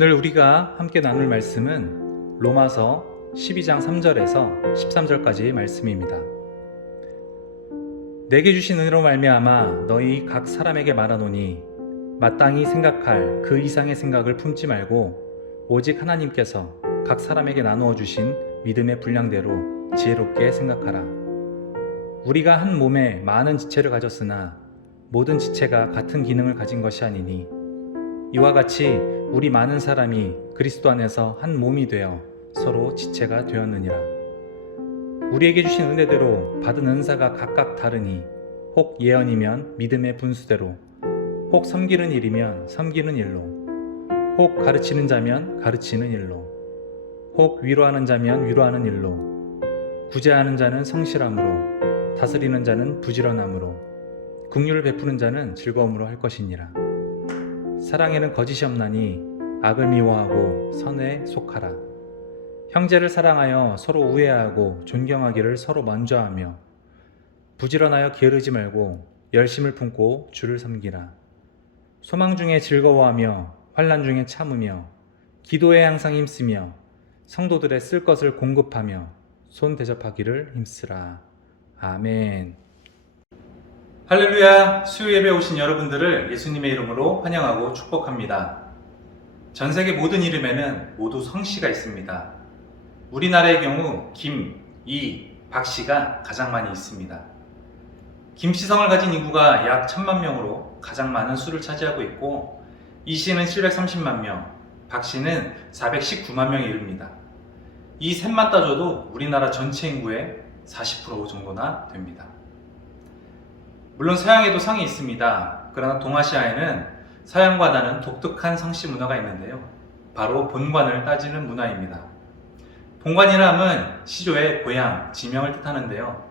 오늘 우리가 함께 나눌 말씀은 로마서 12장 3절에서 13절까지 말씀입니다. 내게 주신 은혜로 말미암아 너희 각 사람에게 말하노니 마땅히 생각할 그 이상의 생각을 품지 말고 오직 하나님께서 각 사람에게 나누어 주신 믿음의 분량대로 지혜롭게 생각하라. 우리가 한 몸에 많은 지체를 가졌으나 모든 지체가 같은 기능을 가진 것이 아니니 이와 같이 우리 많은 사람이 그리스도 안에서 한 몸이 되어 서로 지체가 되었느니라. 우리에게 주신 은혜대로 받은 은사가 각각 다르니 혹 예언이면 믿음의 분수대로, 혹 섬기는 일이면 섬기는 일로, 혹 가르치는 자면 가르치는 일로, 혹 위로하는 자면 위로하는 일로, 구제하는 자는 성실함으로, 다스리는 자는 부지런함으로, 긍휼을 베푸는 자는 즐거움으로 할 것이니라. 사랑에는 거짓이 없나니 악을 미워하고 선에 속하라. 형제를 사랑하여 서로 우애하고 존경하기를 서로 먼저 하며 부지런하여 게으르지 말고 열심을 품고 주를 섬기라. 소망 중에 즐거워하며 환난 중에 참으며 기도에 항상 힘쓰며 성도들의 쓸 것을 공급하며 손 대접하기를 힘쓰라. 아멘. 할렐루야. 수요 예배 오신 여러분들을 예수님의 이름으로 환영하고 축복합니다. 전 세계 모든 이름에는 모두 성씨가 있습니다. 우리나라의 경우 김, 이, 박씨가 가장 많이 있습니다. 김씨성을 가진 인구가 약 1000만 명으로 가장 많은 수를 차지하고 있고, 이씨는 730만 명, 박씨는 419만 명에 이릅니다. 이 셋만 따져도 우리나라 전체 인구의 40% 정도나 됩니다. 물론 서양에도 성이 있습니다. 그러나 동아시아에는 서양과 다른 독특한 성씨 문화가 있는데요. 바로 본관을 따지는 문화입니다. 본관이라 함은 시조의 고향, 지명을 뜻하는데요.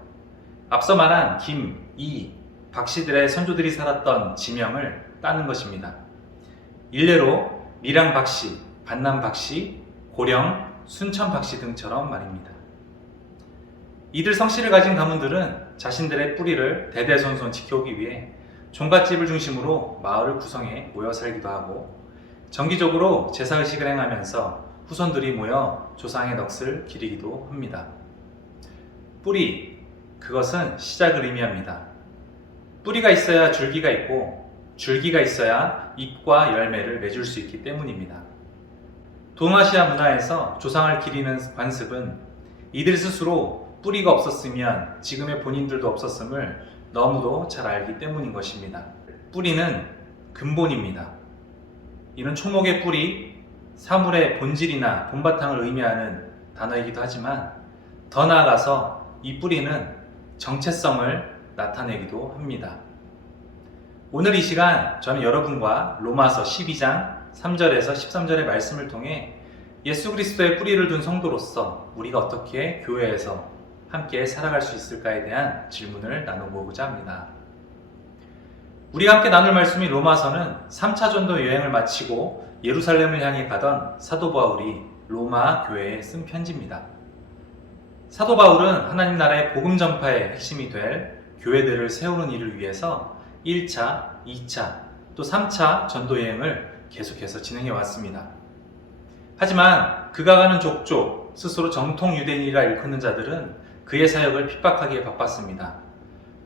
앞서 말한 김, 이, 박씨들의 선조들이 살았던 지명을 따는 것입니다. 일례로 밀양 박씨, 반남 박씨, 고령, 순천 박씨 등처럼 말입니다. 이들 성씨를 가진 가문들은 자신들의 뿌리를 대대손손 지켜오기 위해 종갓집을 중심으로 마을을 구성해 모여 살기도 하고, 정기적으로 제사의식을 행하면서 후손들이 모여 조상의 넋을 기리기도 합니다. 뿌리, 그것은 시작을 의미합니다. 뿌리가 있어야 줄기가 있고, 줄기가 있어야 잎과 열매를 맺을 수 있기 때문입니다. 동아시아 문화에서 조상을 기리는 관습은 이들 스스로 뿌리가 없었으면 지금의 본인들도 없었음을 너무도 잘 알기 때문인 것입니다. 뿌리는 근본입니다. 이는 초목의 뿌리, 사물의 본질이나 본바탕을 의미하는 단어이기도 하지만, 더 나아가서 이 뿌리는 정체성을 나타내기도 합니다. 오늘 이 시간 저는 여러분과 로마서 12장 3절에서 13절의 말씀을 통해 예수 그리스도의 뿌리를 둔 성도로서 우리가 어떻게 교회에서 함께 살아갈 수 있을까에 대한 질문을 나눠보고자 합니다. 우리가 함께 나눌 말씀인 로마서는 3차 전도 여행을 마치고 예루살렘을 향해 가던 사도 바울이 로마 교회에 쓴 편지입니다. 사도 바울은 하나님 나라의 복음 전파의 핵심이 될 교회들을 세우는 일을 위해서 1차, 2차, 또 3차 전도 여행을 계속해서 진행해 왔습니다. 하지만 그가 가는 족족 스스로 정통 유대인이라 일컫는 자들은 그의 사역을 핍박하기에 바빴습니다.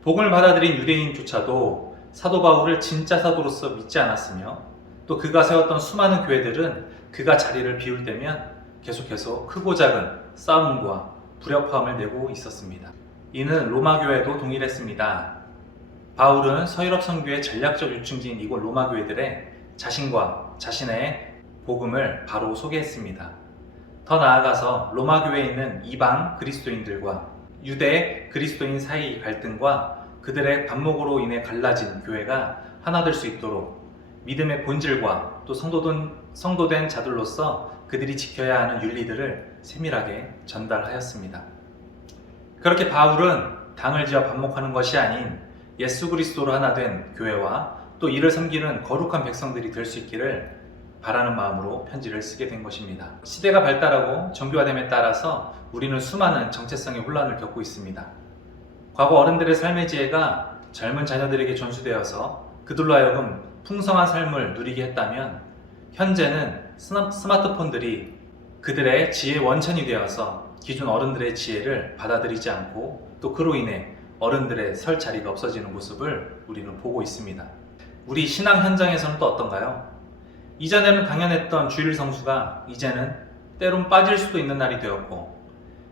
복음을 받아들인 유대인조차도 사도 바울을 진짜 사도로서 믿지 않았으며, 또 그가 세웠던 수많은 교회들은 그가 자리를 비울 때면 계속해서 크고 작은 싸움과 불협화음을 내고 있었습니다. 이는 로마 교회도 동일했습니다. 바울은 서유럽 선교의 전략적 요충지인 이곳 로마 교회들의 자신과 자신의 복음을 바로 소개했습니다. 더 나아가서 로마 교회에 있는 이방 그리스도인들과 유대 그리스도인 사이 갈등과 그들의 반목으로 인해 갈라진 교회가 하나 될 수 있도록 믿음의 본질과 또 성도된 자들로서 그들이 지켜야 하는 윤리들을 세밀하게 전달하였습니다. 그렇게 바울은 당을 지어 반목하는 것이 아닌 예수 그리스도로 하나 된 교회와 또 이를 섬기는 거룩한 백성들이 될 수 있기를 바라는 마음으로 편지를 쓰게 된 것입니다. 시대가 발달하고 정교화됨에 따라서 우리는 수많은 정체성의 혼란을 겪고 있습니다. 과거 어른들의 삶의 지혜가 젊은 자녀들에게 전수되어서 그들로 하여금 풍성한 삶을 누리게 했다면, 현재는 스마트폰들이 그들의 지혜의 원천이 되어서 기존 어른들의 지혜를 받아들이지 않고 또 그로 인해 어른들의 설 자리가 없어지는 모습을 우리는 보고 있습니다. 우리 신앙 현장에서는 또 어떤가요? 이전에는 당연했던 주일 성수가 이제는 때론 빠질 수도 있는 날이 되었고,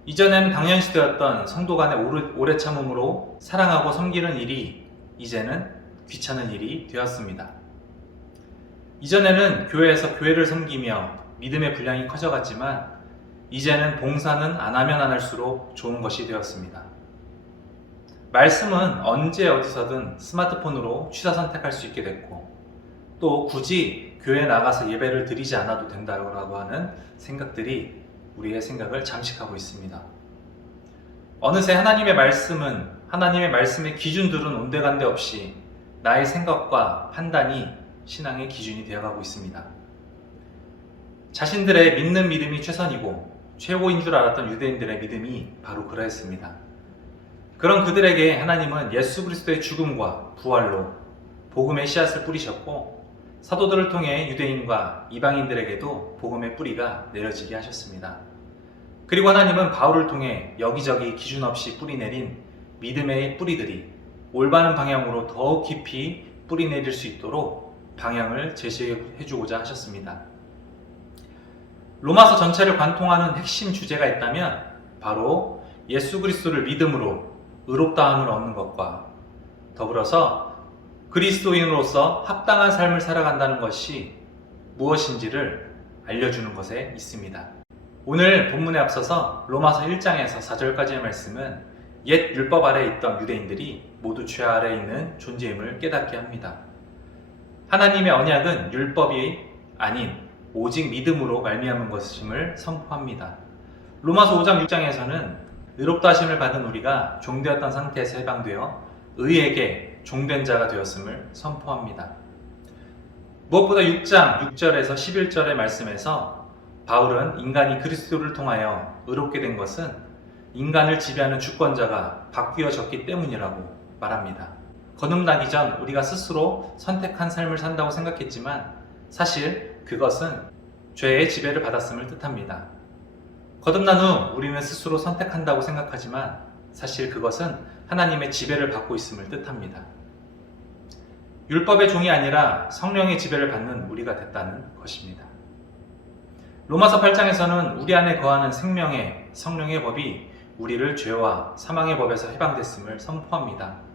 이전에는 당연시되었던 성도 간의 오래 참음으로 사랑하고 섬기는 일이 이제는 귀찮은 일이 되었습니다. 이전에는 교회에서 교회를 섬기며 믿음의 분량이 커져갔지만 이제는 봉사는 안 하면 안 할수록 좋은 것이 되었습니다. 말씀은 언제 어디서든 스마트폰으로 취사 선택할 수 있게 됐고, 또 굳이 교회에 나가서 예배를 드리지 않아도 된다고 하는 생각들이 우리의 생각을 잠식하고 있습니다. 어느새 하나님의 말씀의 기준들은 온데간데 없이 나의 생각과 판단이 신앙의 기준이 되어가고 있습니다. 자신들의 믿는 믿음이 최선이고 최고인 줄 알았던 유대인들의 믿음이 바로 그러했습니다. 그런 그들에게 하나님은 예수 그리스도의 죽음과 부활로 복음의 씨앗을 뿌리셨고, 사도들을 통해 유대인과 이방인들에게도 복음의 뿌리가 내려지게 하셨습니다. 그리고 하나님은 바울을 통해 여기저기 기준 없이 뿌리내린 믿음의 뿌리들이 올바른 방향으로 더욱 깊이 뿌리내릴 수 있도록 방향을 제시해주고자 하셨습니다. 로마서 전체를 관통하는 핵심 주제가 있다면 바로 예수 그리스도를 믿음으로 의롭다함을 얻는 것과 더불어서 그리스도인으로서 합당한 삶을 살아간다는 것이 무엇인지를 알려주는 것에 있습니다. 오늘 본문에 앞서서 로마서 1장에서 4절까지의 말씀은 옛 율법 아래에 있던 유대인들이 모두 죄 아래에 있는 존재임을 깨닫게 합니다. 하나님의 언약은 율법이 아닌 오직 믿음으로 말미암은 것임을 선포합니다. 로마서 5장 6장에서는 의롭다 하심을 받은 우리가 종되었던 상태에서 해방되어 의에게 종된 자가 되었음을 선포합니다. 무엇보다 6장 6절에서 11절의 말씀에서 바울은 인간이 그리스도를 통하여 의롭게 된 것은 인간을 지배하는 주권자가 바뀌어졌기 때문이라고 말합니다. 거듭나기 전 우리가 스스로 선택한 삶을 산다고 생각했지만 사실 그것은 죄의 지배를 받았음을 뜻합니다. 거듭난 후 우리는 스스로 선택한다고 생각하지만 사실 그것은 하나님의 지배를 받고 있음을 뜻합니다. 율법의 종이 아니라 성령의 지배를 받는 우리가 됐다는 것입니다. 로마서 8장에서는 우리 안에 거하는 생명의 성령의 법이 우리를 죄와 사망의 법에서 해방됐음을 선포합니다.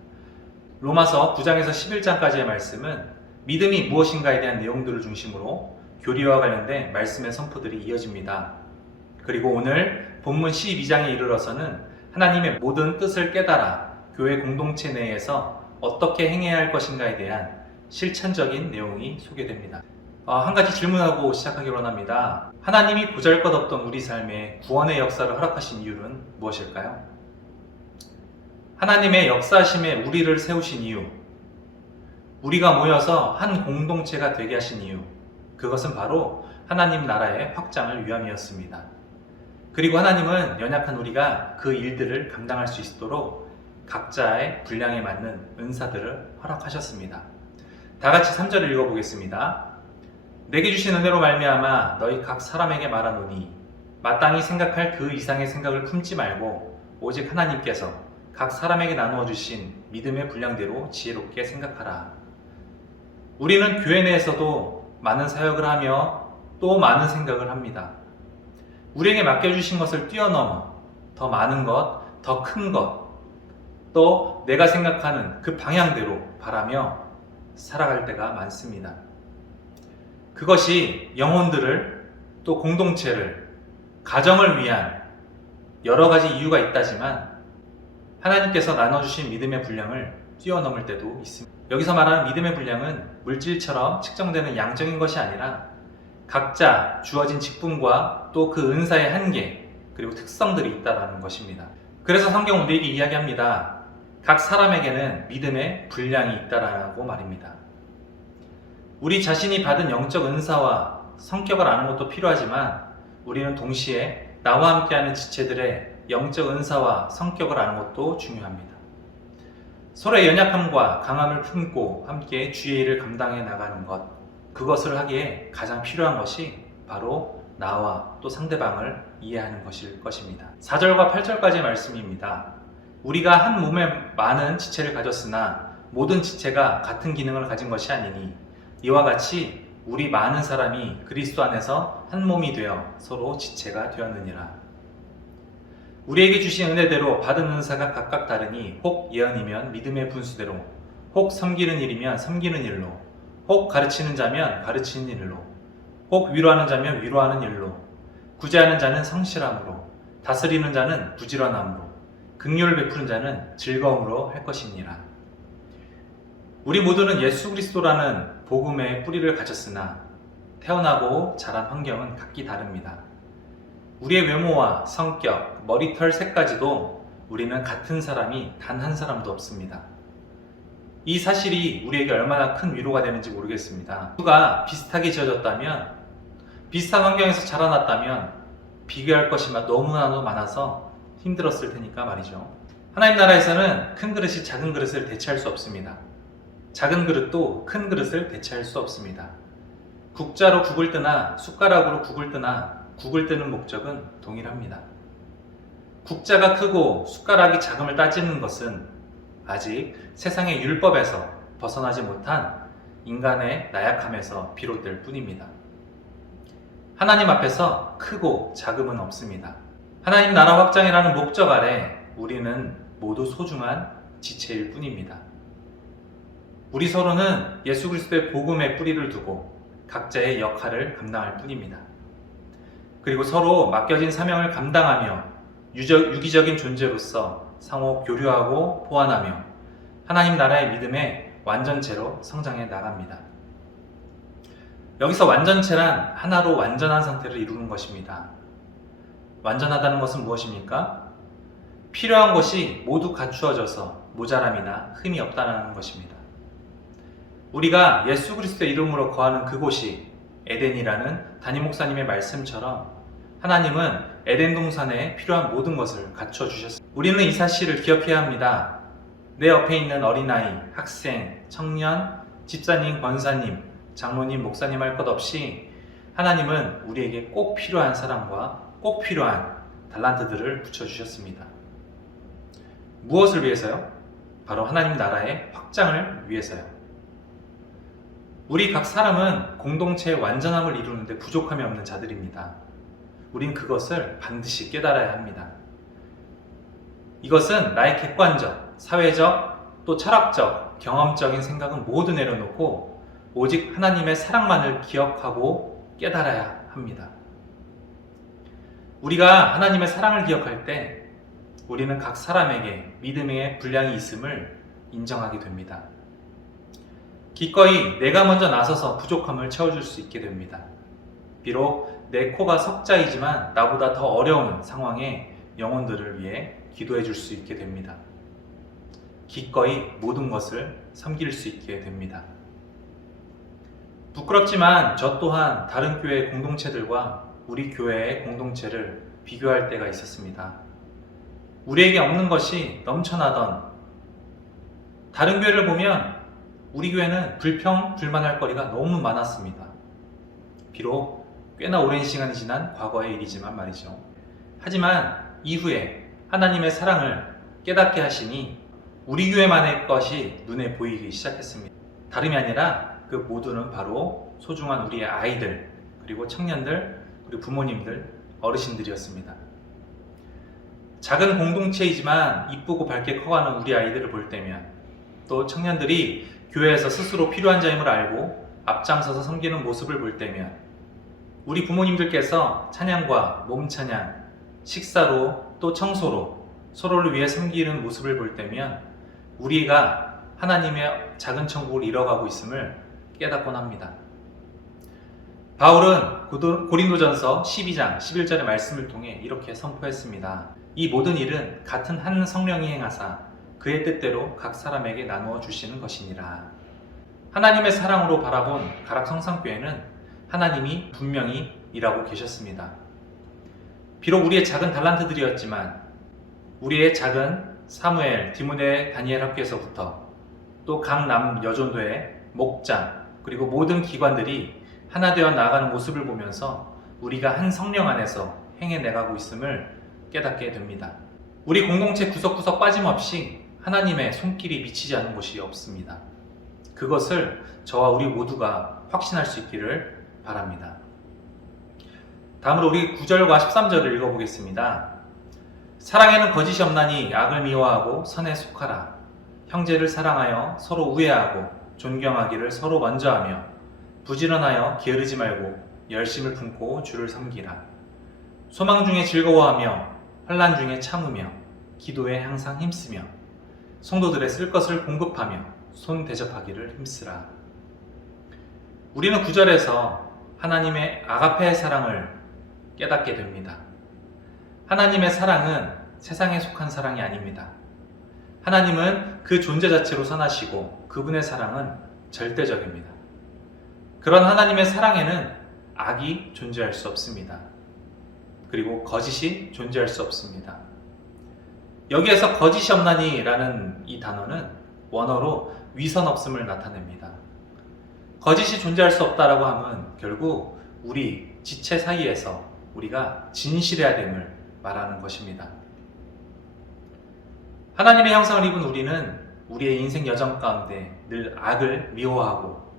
로마서 9장에서 11장까지의 말씀은 믿음이 무엇인가에 대한 내용들을 중심으로 교리와 관련된 말씀의 선포들이 이어집니다. 그리고 오늘 본문 12장에 이르러서는 하나님의 모든 뜻을 깨달아 교회 공동체 내에서 어떻게 행해야 할 것인가에 대한 실천적인 내용이 소개됩니다. 한 가지 질문하고 시작하기로 합니다. 하나님이 보잘것없던 우리 삶에 구원의 역사를 허락하신 이유는 무엇일까요? 하나님의 역사하심에 우리를 세우신 이유, 우리가 모여서 한 공동체가 되게 하신 이유, 그것은 바로 하나님 나라의 확장을 위함이었습니다. 그리고 하나님은 연약한 우리가 그 일들을 감당할 수 있도록 각자의 분량에 맞는 은사들을 허락하셨습니다. 다 같이 3절을 읽어보겠습니다. 내게 주신 은혜로 말미암아 너희 각 사람에게 말하노니 마땅히 생각할 그 이상의 생각을 품지 말고 오직 하나님께서 각 사람에게 나누어 주신 믿음의 분량대로 지혜롭게 생각하라. 우리는 교회 내에서도 많은 사역을 하며 또 많은 생각을 합니다. 우리에게 맡겨주신 것을 뛰어넘어 더 많은 것, 더 큰 것, 또 내가 생각하는 그 방향대로 바라며 살아갈 때가 많습니다. 그것이 영혼들을 또 공동체를, 가정을 위한 여러 가지 이유가 있다지만 하나님께서 나눠주신 믿음의 분량을 뛰어넘을 때도 있습니다. 여기서 말하는 믿음의 분량은 물질처럼 측정되는 양적인 것이 아니라 각자 주어진 직분과 또 그 은사의 한계 그리고 특성들이 있다는 것입니다. 그래서 성경은 우리에게 이야기합니다. 각 사람에게는 믿음의 분량이 있다라고 말입니다. 우리 자신이 받은 영적 은사와 성격을 아는 것도 필요하지만 우리는 동시에 나와 함께하는 지체들의 영적 은사와 성격을 아는 것도 중요합니다. 서로의 연약함과 강함을 품고 함께 주의 일을 감당해 나가는 것, 그것을 하기에 가장 필요한 것이 바로 나와 또 상대방을 이해하는 것일 것입니다. 4절과 8절까지의 말씀입니다. 우리가 한 몸에 많은 지체를 가졌으나 모든 지체가 같은 기능을 가진 것이 아니니 이와 같이 우리 많은 사람이 그리스도 안에서 한 몸이 되어 서로 지체가 되었느니라. 우리에게 주신 은혜대로 받은 은사가 각각 다르니 혹 예언이면 믿음의 분수대로, 혹 섬기는 일이면 섬기는 일로, 혹 가르치는 자면 가르치는 일로, 혹 위로하는 자면 위로하는 일로, 구제하는 자는 성실함으로, 다스리는 자는 부지런함으로, 긍휼을 베푸는 자는 즐거움으로 할 것이니라. 우리 모두는 예수 그리스도라는 복음의 뿌리를 가졌으나 태어나고 자란 환경은 각기 다릅니다. 우리의 외모와 성격, 머리털 색까지도 우리는 같은 사람이 단 한 사람도 없습니다. 이 사실이 우리에게 얼마나 큰 위로가 되는지 모르겠습니다. 누가 비슷하게 지어졌다면, 비슷한 환경에서 자라났다면 비교할 것이 너무나도 많아서 힘들었을 테니까 말이죠. 하나님 나라에서는 큰 그릇이 작은 그릇을 대체할 수 없습니다. 작은 그릇도 큰 그릇을 대체할 수 없습니다. 국자로 국을 뜨나 숟가락으로 국을 뜨나 국을 뜨는 목적은 동일합니다. 국자가 크고 숟가락이 작음을 따지는 것은 아직 세상의 율법에서 벗어나지 못한 인간의 나약함에서 비롯될 뿐입니다. 하나님 앞에서 크고 작음은 없습니다. 하나님 나라 확장이라는 목적 아래 우리는 모두 소중한 지체일 뿐입니다. 우리 서로는 예수 그리스도의 복음의 뿌리를 두고 각자의 역할을 감당할 뿐입니다. 그리고 서로 맡겨진 사명을 감당하며 유기적인 존재로서 상호 교류하고 보완하며 하나님 나라의 믿음의 완전체로 성장해 나갑니다. 여기서 완전체란 하나로 완전한 상태를 이루는 것입니다. 완전하다는 것은 무엇입니까? 필요한 것이 모두 갖추어져서 모자람이나 흠이 없다는 것입니다. 우리가 예수 그리스도의 이름으로 거하는 그곳이 에덴이라는 담임 목사님의 말씀처럼 하나님은 에덴 동산에 필요한 모든 것을 갖춰 주셨습니다. 우리는 이 사실을 기억해야 합니다. 내 옆에 있는 어린아이, 학생, 청년, 집사님, 권사님, 장로님, 목사님 할 것 없이 하나님은 우리에게 꼭 필요한 사람과 꼭 필요한 달란트들을 붙여주셨습니다. 무엇을 위해서요? 바로 하나님 나라의 확장을 위해서요. 우리 각 사람은 공동체의 완전함을 이루는데 부족함이 없는 자들입니다. 우린 그것을 반드시 깨달아야 합니다. 이것은 나의 객관적, 사회적, 또 철학적, 경험적인 생각은 모두 내려놓고 오직 하나님의 사랑만을 기억하고 깨달아야 합니다. 우리가 하나님의 사랑을 기억할 때 우리는 각 사람에게 믿음의 분량이 있음을 인정하게 됩니다. 기꺼이 내가 먼저 나서서 부족함을 채워줄 수 있게 됩니다. 비록 내 코가 석자이지만 나보다 더 어려운 상황에 영혼들을 위해 기도해 줄 수 있게 됩니다. 기꺼이 모든 것을 섬길 수 있게 됩니다. 부끄럽지만 저 또한 다른 교회 공동체들과 우리 교회의 공동체를 비교할 때가 있었습니다. 우리에게 없는 것이 넘쳐나던 다른 교회를 보면 우리 교회는 불평불만할 거리가 너무 많았습니다. 비록 꽤나 오랜 시간이 지난 과거의 일이지만 말이죠. 하지만 이후에 하나님의 사랑을 깨닫게 하시니 우리 교회만의 것이 눈에 보이기 시작했습니다. 다름이 아니라 그 모두는 바로 소중한 우리의 아이들, 그리고 청년들, 그리고 부모님들, 어르신들이었습니다. 작은 공동체이지만 이쁘고 밝게 커가는 우리 아이들을 볼 때면, 또 청년들이 교회에서 스스로 필요한 자임을 알고 앞장서서 섬기는 모습을 볼 때면, 우리 부모님들께서 찬양과 몸찬양, 식사로 또 청소로 서로를 위해 섬기는 모습을 볼 때면 우리가 하나님의 작은 천국을 이뤄가고 있음을 깨닫곤 합니다. 바울은 고린도전서 12장 11절의 말씀을 통해 이렇게 선포했습니다. 이 모든 일은 같은 한 성령이 행하사 그의 뜻대로 각 사람에게 나누어 주시는 것이니라. 하나님의 사랑으로 바라본 가락 성산교회는 하나님이 분명히 일하고 계셨습니다. 비록 우리의 작은 달란트들이었지만 우리의 작은 사무엘, 디모데, 다니엘 학교에서부터 또 각 남여존도의 목장, 그리고 모든 기관들이 하나 되어 나아가는 모습을 보면서 우리가 한 성령 안에서 행해내가고 있음을 깨닫게 됩니다. 우리 공동체 구석구석 빠짐없이 하나님의 손길이 미치지 않는 곳이 없습니다. 그것을 저와 우리 모두가 확신할 수 있기를 바랍니다. 다음으로 우리 9절과 13절을 읽어보겠습니다. 사랑에는 거짓이 없나니 악을 미워하고 선에 속하라. 형제를 사랑하여 서로 우애하고 존경하기를 서로 먼저 하며 부지런하여 게으르지 말고 열심을 품고 주를 섬기라. 소망 중에 즐거워하며 환난 중에 참으며 기도에 항상 힘쓰며 성도들의 쓸 것을 공급하며 손 대접하기를 힘쓰라. 우리는 9절에서 하나님의 아가페의 사랑을 깨닫게 됩니다. 하나님의 사랑은 세상에 속한 사랑이 아닙니다. 하나님은 그 존재 자체로 선하시고 그분의 사랑은 절대적입니다. 그런 하나님의 사랑에는 악이 존재할 수 없습니다. 그리고 거짓이 존재할 수 없습니다. 여기에서 거짓이 없나니 라는 이 단어는 원어로 위선 없음을 나타냅니다. 거짓이 존재할 수 없다라고 하면 결국 우리 지체 사이에서 우리가 진실해야 됨을 말하는 것입니다. 하나님의 형상을 입은 우리는 우리의 인생 여정 가운데 늘 악을 미워하고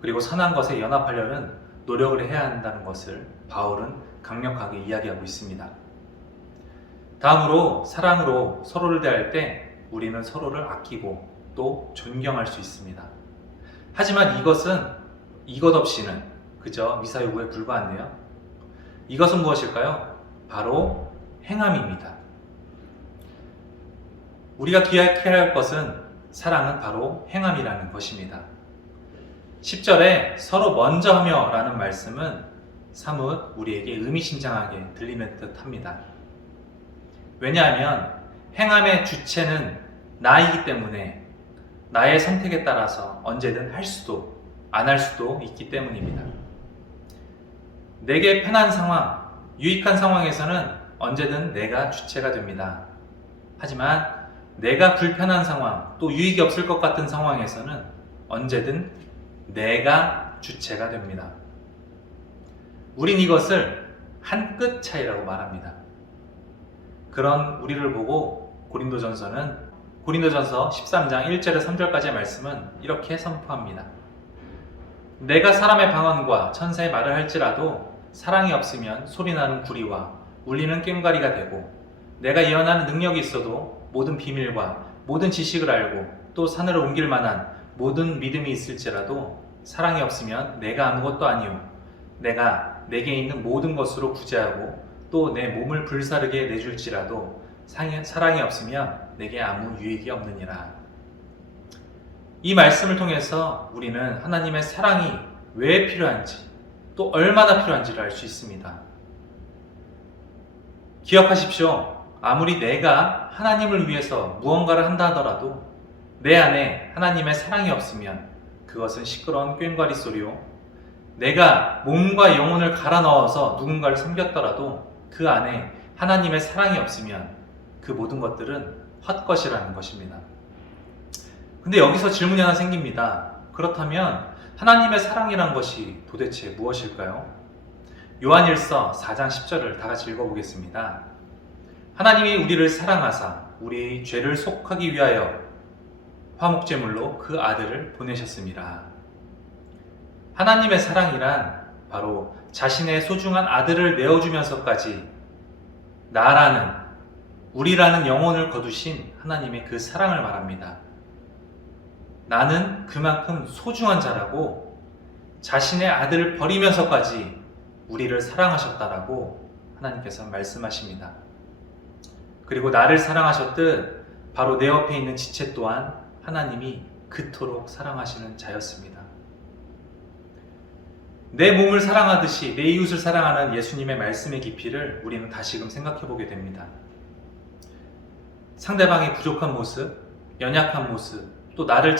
그리고 선한 것에 연합하려는 노력을 해야 한다는 것을 바울은 강력하게 이야기하고 있습니다. 다음으로 사랑으로 서로를 대할 때 우리는 서로를 아끼고 또 존경할 수 있습니다. 하지만 이것 없이는 그저 미사여구에 불과한데요. 이것은 무엇일까요? 바로 행함입니다. 우리가 기억해야 할 것은 사랑은 바로 행함이라는 것입니다. 10절에 서로 먼저 하며 라는 말씀은 사뭇 우리에게 의미심장하게 들리는 듯 합니다. 왜냐하면 행함의 주체는 나이기 때문에 나의 선택에 따라서 언제든 할 수도 안 할 수도 있기 때문입니다. 내게 편한 상황, 유익한 상황에서는 언제든 내가 주체가 됩니다. 하지만 내가 불편한 상황, 또 유익이 없을 것 같은 상황에서는 언제든 내가 주체가 됩니다. 우린 이것을 한 끗 차이라고 말합니다. 그런 우리를 보고 고린도전서 13장 1절에서 3절까지의 말씀은 이렇게 선포합니다. 내가 사람의 방언과 천사의 말을 할지라도 사랑이 없으면 소리나는 구리와 울리는 꽹과리가 되고 내가 예언하는 능력이 있어도 모든 비밀과 모든 지식을 알고 또 산을 옮길 만한 모든 믿음이 있을지라도 사랑이 없으면 내가 아무것도 아니요 내가 내게 있는 모든 것으로 구제하고 또 내 몸을 불사르게 내줄지라도 사랑이 없으면 내게 아무 유익이 없느니라. 이 말씀을 통해서 우리는 하나님의 사랑이 왜 필요한지 또 얼마나 필요한지를 알 수 있습니다. 기억하십시오. 아무리 내가 하나님을 위해서 무언가를 한다 하더라도 내 안에 하나님의 사랑이 없으면 그것은 시끄러운 꽹과리 소리요. 내가 몸과 영혼을 갈아 넣어서 누군가를 섬겼더라도 그 안에 하나님의 사랑이 없으면 그 모든 것들은 헛것이라는 것입니다. 근데 여기서 질문이 하나 생깁니다. 그렇다면 하나님의 사랑이란 것이 도대체 무엇일까요? 요한일서 4장 10절을 다 같이 읽어보겠습니다. 하나님이 우리를 사랑하사 우리 죄를 속하기 위하여 화목제물로 그 아들을 보내셨습니다. 하나님의 사랑이란 바로 자신의 소중한 아들을 내어주면서까지 나라는 우리라는 영혼을 거두신 하나님의 그 사랑을 말합니다. 나는 그만큼 소중한 자라고 자신의 아들을 버리면서까지 우리를 사랑하셨다라고 하나님께서 말씀하십니다. 그리고 나를 사랑하셨듯 바로 내 옆에 있는 지체 또한 하나님이 그토록 사랑하시는 자였습니다. 내 몸을 사랑하듯이 내 이웃을 사랑하는 예수님의 말씀의 깊이를 우리는 다시금 생각해 보게 됩니다. 상대방의 부족한 모습, 연약한 모습, 또 나를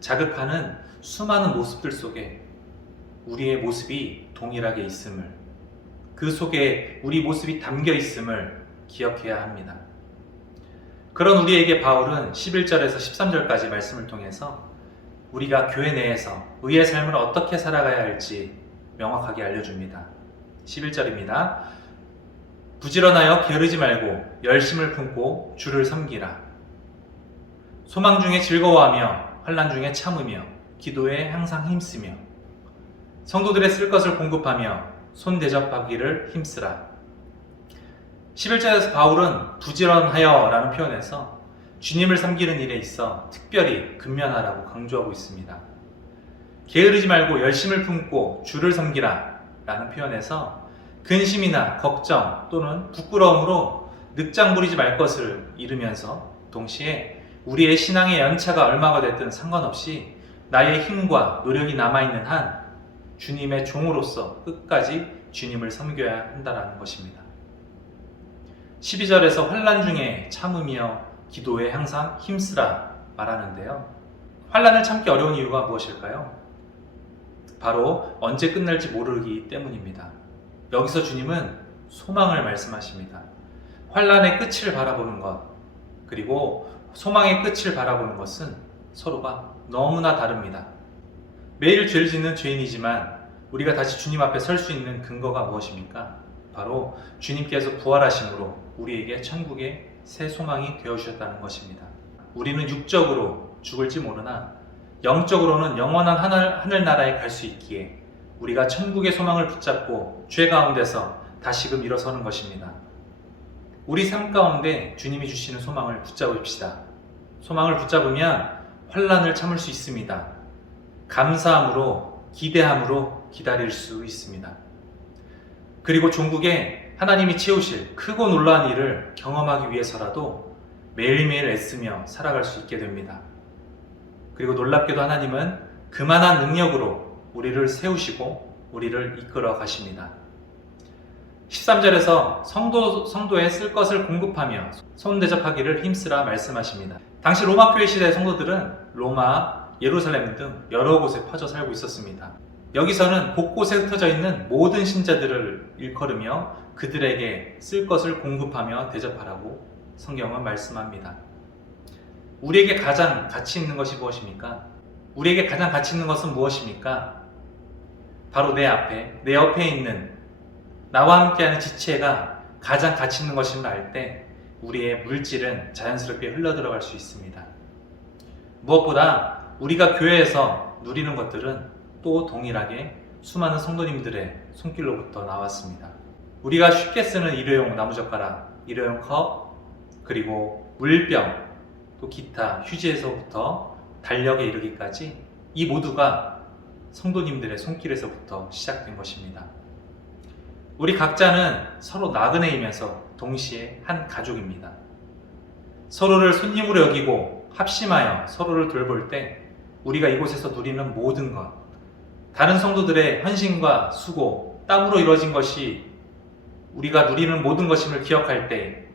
자극하는 수많은 모습들 속에 우리의 모습이 동일하게 있음을, 그 속에 우리 모습이 담겨 있음을 기억해야 합니다. 그런 우리에게 바울은 11절에서 13절까지 말씀을 통해서 우리가 교회 내에서 의의 삶을 어떻게 살아가야 할지 명확하게 알려줍니다. 11절입니다. 부지런하여 게으르지 말고 열심을 품고 주를 섬기라. 소망 중에 즐거워하며 환난 중에 참으며 기도에 항상 힘쓰며 성도들의 쓸 것을 공급하며 손 대접하기를 힘쓰라. 11절에서 바울은 부지런하여 라는 표현에서 주님을 섬기는 일에 있어 특별히 근면하라고 강조하고 있습니다. 게으르지 말고 열심을 품고 주를 섬기라 라는 표현에서 근심이나 걱정 또는 부끄러움으로 늑장 부리지 말 것을 이르면서 동시에 우리의 신앙의 연차가 얼마가 됐든 상관없이 나의 힘과 노력이 남아있는 한 주님의 종으로서 끝까지 주님을 섬겨야 한다는 것입니다. 12절에서 환난 중에 참으며 기도에 항상 힘쓰라 말하는데요. 환난을 참기 어려운 이유가 무엇일까요? 바로 언제 끝날지 모르기 때문입니다. 여기서 주님은 소망을 말씀하십니다. 환난의 끝을 바라보는 것, 그리고 소망의 끝을 바라보는 것은 서로가 너무나 다릅니다. 매일 죄를 짓는 죄인이지만 우리가 다시 주님 앞에 설 수 있는 근거가 무엇입니까? 바로 주님께서 부활하심으로 우리에게 천국의 새 소망이 되어주셨다는 것입니다. 우리는 육적으로 죽을지 모르나 영적으로는 영원한 하늘나라에 갈 수 있기에 우리가 천국의 소망을 붙잡고 죄 가운데서 다시금 일어서는 것입니다. 우리 삶 가운데 주님이 주시는 소망을 붙잡읍시다. 소망을 붙잡으면 환난을 참을 수 있습니다. 감사함으로, 기대함으로 기다릴 수 있습니다. 그리고 종국에 하나님이 채우실 크고 놀라운 일을 경험하기 위해서라도 매일매일 애쓰며 살아갈 수 있게 됩니다. 그리고 놀랍게도 하나님은 그만한 능력으로 우리를 세우시고 우리를 이끌어 가십니다. 13절에서 성도에 쓸 것을 공급하며 손 대접하기를 힘쓰라 말씀하십니다. 당시 로마 교회 시대 성도들은 로마, 예루살렘 등 여러 곳에 퍼져 살고 있었습니다. 여기서는 곳곳에 흩어져 있는 모든 신자들을 일컬으며 그들에게 쓸 것을 공급하며 대접하라고 성경은 말씀합니다. 우리에게 가장 가치 있는 것이 무엇입니까? 우리에게 가장 가치 있는 것은 무엇입니까? 바로 내 앞에, 내 옆에 있는 나와 함께하는 지체가 가장 가치 있는 것임을 알 때 우리의 물질은 자연스럽게 흘러들어갈 수 있습니다. 무엇보다 우리가 교회에서 누리는 것들은 또 동일하게 수많은 성도님들의 손길로부터 나왔습니다. 우리가 쉽게 쓰는 일회용 나무젓가락, 일회용 컵, 그리고 물병, 또 기타, 휴지에서부터 달력에 이르기까지 이 모두가 성도님들의 손길에서부터 시작된 것입니다. 우리 각자는 서로 나그네이면서 동시에 한 가족입니다. 서로를 손님으로 여기고 합심하여 서로를 돌볼 때 우리가 이곳에서 누리는 모든 것, 다른 성도들의 헌신과 수고, 땀으로 이루어진 것이 우리가 누리는 모든 것임을 기억할 때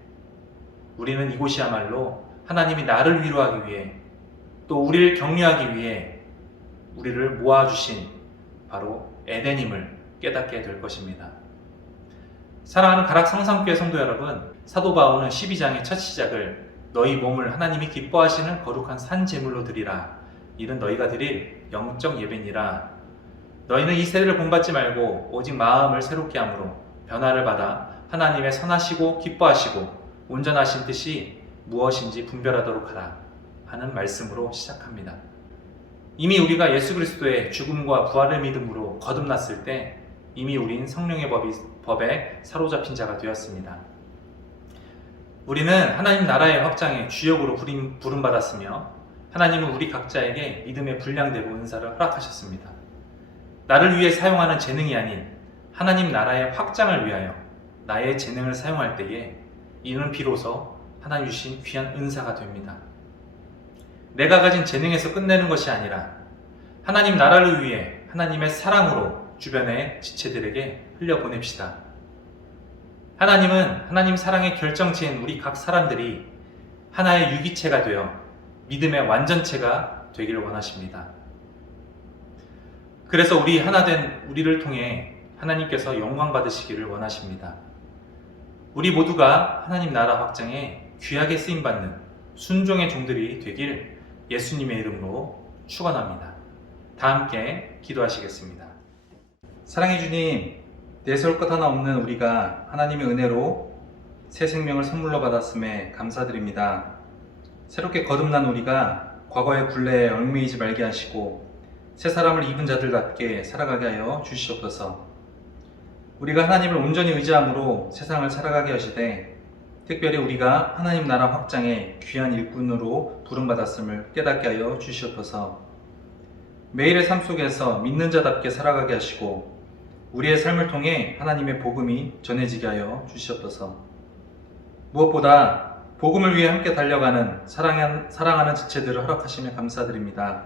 우리는 이곳이야말로 하나님이 나를 위로하기 위해 또 우리를 격려하기 위해 우리를 모아주신 바로 에덴임을 깨닫게 될 것입니다. 사랑하는 가락 성삼교회 성도 여러분, 사도 바울은 12장의 첫 시작을 너희 몸을 하나님이 기뻐하시는 거룩한 산 제물로 드리라. 이는 너희가 드릴 영적 예배니라. 너희는 이 세대를 본받지 말고 오직 마음을 새롭게 함으로 변화를 받아 하나님의 선하시고 기뻐하시고 온전하신 뜻이 무엇인지 분별하도록 하라 하는 말씀으로 시작합니다. 이미 우리가 예수 그리스도의 죽음과 부활을 믿음으로 거듭났을 때 이미 우린 성령의 법에 사로잡힌 자가 되었습니다. 우리는 하나님 나라의 확장의 주역으로 부름받았으며 하나님은 우리 각자에게 믿음의 분량대로 은사를 허락하셨습니다. 나를 위해 사용하는 재능이 아닌 하나님 나라의 확장을 위하여 나의 재능을 사용할 때에 이는 비로소 하나님 주신 귀한 은사가 됩니다. 내가 가진 재능에서 끝내는 것이 아니라 하나님 나라를 위해 하나님의 사랑으로 주변의 지체들에게 흘려보냅시다. 하나님은 하나님 사랑의 결정체인 우리 각 사람들이 하나의 유기체가 되어 믿음의 완전체가 되기를 원하십니다. 그래서 우리 하나된 우리를 통해 하나님께서 영광 받으시기를 원하십니다. 우리 모두가 하나님 나라 확장에 귀하게 쓰임받는 순종의 종들이 되길 예수님의 이름으로 축원합니다. 다 함께 기도하시겠습니다. 사랑해 주님, 내세울 것 하나 없는 우리가 하나님의 은혜로 새 생명을 선물로 받았음에 감사드립니다. 새롭게 거듭난 우리가 과거의 굴레에 얽매이지 말게 하시고 새 사람을 입은 자들답게 살아가게 하여 주시옵소서. 우리가 하나님을 온전히 의지함으로 세상을 살아가게 하시되 특별히 우리가 하나님 나라 확장의 귀한 일꾼으로 부름받았음을 깨닫게 하여 주시옵소서. 매일의 삶 속에서 믿는 자답게 살아가게 하시고 우리의 삶을 통해 하나님의 복음이 전해지게 하여 주시옵소서. 무엇보다 복음을 위해 함께 달려가는 사랑하는 지체들을 허락하시며 감사드립니다.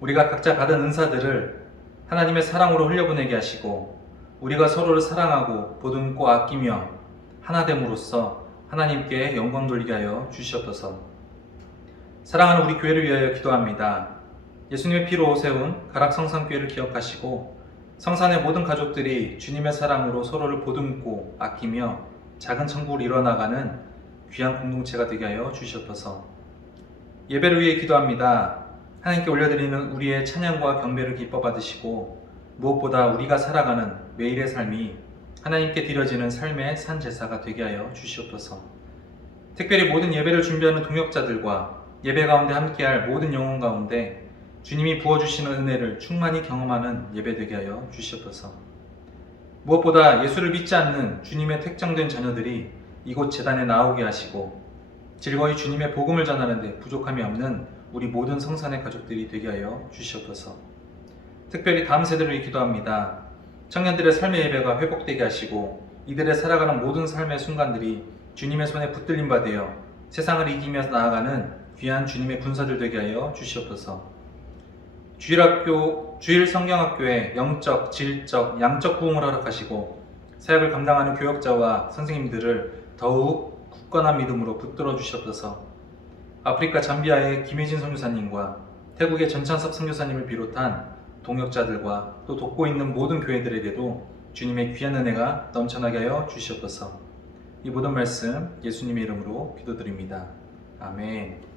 우리가 각자 받은 은사들을 하나님의 사랑으로 흘려보내게 하시고 우리가 서로를 사랑하고 보듬고 아끼며 하나됨으로써 하나님께 영광 돌리게 하여 주시옵소서. 사랑하는 우리 교회를 위하여 기도합니다. 예수님의 피로 세운 가락성산교회를 기억하시고 성산의 모든 가족들이 주님의 사랑으로 서로를 보듬고 아끼며 작은 천국을 이뤄나가는 귀한 공동체가 되게 하여 주시옵소서. 예배를 위해 기도합니다. 하나님께 올려드리는 우리의 찬양과 경배를 기뻐 받으시고 무엇보다 우리가 살아가는 매일의 삶이 하나님께 드려지는 삶의 산 제사가 되게 하여 주시옵소서. 특별히 모든 예배를 준비하는 동역자들과 예배 가운데 함께할 모든 영혼 가운데 주님이 부어주시는 은혜를 충만히 경험하는 예배 되게 하여 주시옵소서. 무엇보다 예수를 믿지 않는 주님의 택정된 자녀들이 이곳 제단에 나오게 하시고 즐거이 주님의 복음을 전하는 데 부족함이 없는 우리 모든 성산의 가족들이 되게 하여 주시옵소서. 특별히 다음 세대를 위해 기도합니다. 청년들의 삶의 예배가 회복되게 하시고 이들의 살아가는 모든 삶의 순간들이 주님의 손에 붙들림 받으여 세상을 이기며 나아가는 귀한 주님의 군사들 되게 하여 주시옵소서. 주일 성경학교의 영적, 질적, 양적 부흥을 허락하시고 사역을 감당하는 교역자와 선생님들을 더욱 굳건한 믿음으로 붙들어 주시옵소서. 아프리카 잠비아의 김혜진 선교사님과 태국의 전찬섭 선교사님을 비롯한 동역자들과 또 돕고 있는 모든 교회들에게도 주님의 귀한 은혜가 넘쳐나게 하여 주시옵소서. 이 모든 말씀 예수님의 이름으로 기도드립니다. 아멘.